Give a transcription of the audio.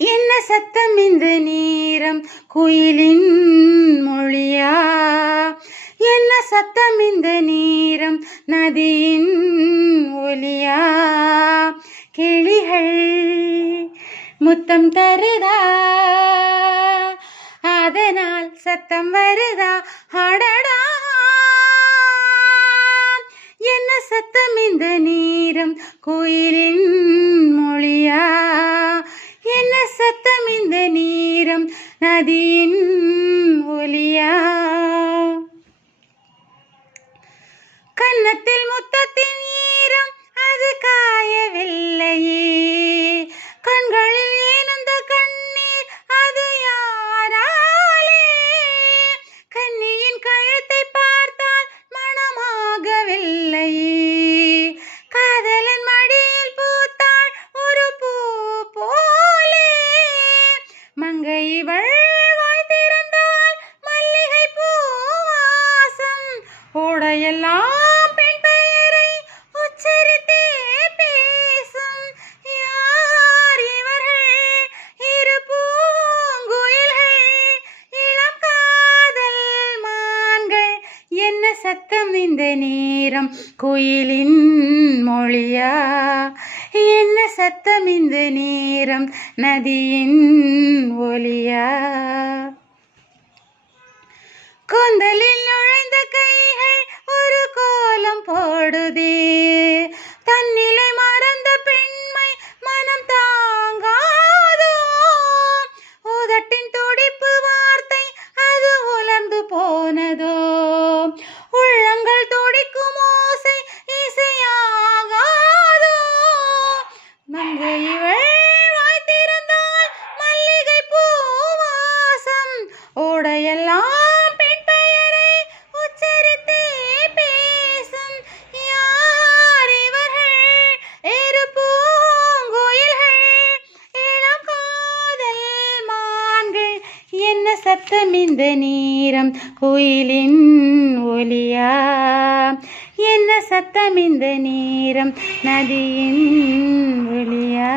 என்ன சத்தம் இந்த நேரம் குயிலின் மொழியா? என்ன சத்தம் இந்த நேரம் நதியின் ஒலியா? கிளிகள் முத்தம் தருதா, அதனால் சத்தம் வருதா? அடடா, என்ன சத்தம் இந்த நேரம் குயிலின் மொழியா? என்ன சத்தம் இந்த நேரம் நதியின் ஒலியா? கன்னத்தில் முத்தத்தின் ஈரம் அது காயவில்லையே, கண்களில் ஏன் அந்த கண்ணீர் அது யாராலே? கண்ணியின் கழுத்தை பார்த்தால் மனமாகவில்லையே, காதலன் மடியில் பூத்தாள் ஒரு பூ போலே. மங்கை இவள் வாய் திறந்தால் மல்லிகை பூவாசம், ஓடையெல்லாம் பெண் பெயரை உச்சரித்தே பேசும். யார் இவர்கள்? இரு பூங்குயில்கள், இளம் காதல் மான்கள். என்ன சத்தம் இந்த நேரம் குயிலின் மொழியா? என்ன சத்தம் இந்த நேரம் நதியின் ஒலியா? கூந்தலில் நுழைந்த கைகள் ஒரு கோலம் போடுதே, தன்னிலை மறந்த பெண்மை மனம் தாங்காதோ? உதட்டின் துடிப்பு வார்த்தை அது உலர்ந்து போனதோ? உள்ளங்கள் துடிக்கும் ஓசை இசையாகாதோ? மங்கை இவள் வாய் திறந்தால் மல்லிகை பூவாசம், ஓடையெல்லாம் பெண் பெயரை உச்சரித்தே பேசும். யார் இவர்கள்? இரு பூங்குயில்கள், இளம் காதல் மான்கள். என்ன சத்தம் இந்த நேரம் குயிலின் ஒலியா? என்ன சத்தம் இந்த நேரம் நதியின் ஒலியா?